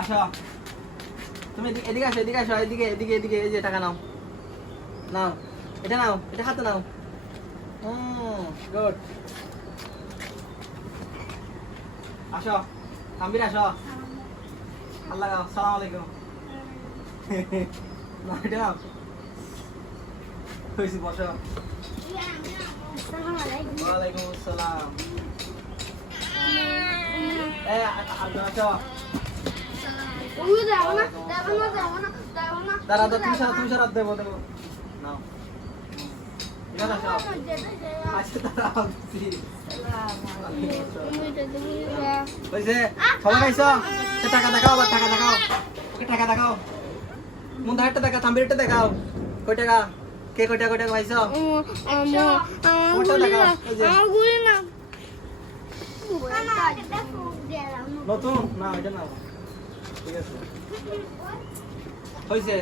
আসো। তুমি এদিকে আসো এদিকে আসো, এদিকে এদিকে এদিকে, এই যে টাকা নাও। নাও। এটা নাও, এটা হাতে নাও। গুড আসো। তাম্বির আসো। আল্লাহ সালাম আলাইকুম। না এটা নাও। হয়েছি, বসো। ওয়ালাইকুম আসসালাম। এ আব্দুল আসো দাঁড়া দাঁড়া তুমি সারা তুমি সারা দেবো দেবো। নাও। আসো আচ্ছা টাকা দেখাও আবার টাকা দেখাও। ওকে টাকা দেখাও। মুন্দা একটা দেখা থাম্বির একটা দেখাও। কয় টাকা? কে কয় টাকা টাকা খাইছো নতুন? না না ঠিক আছে হয়েছে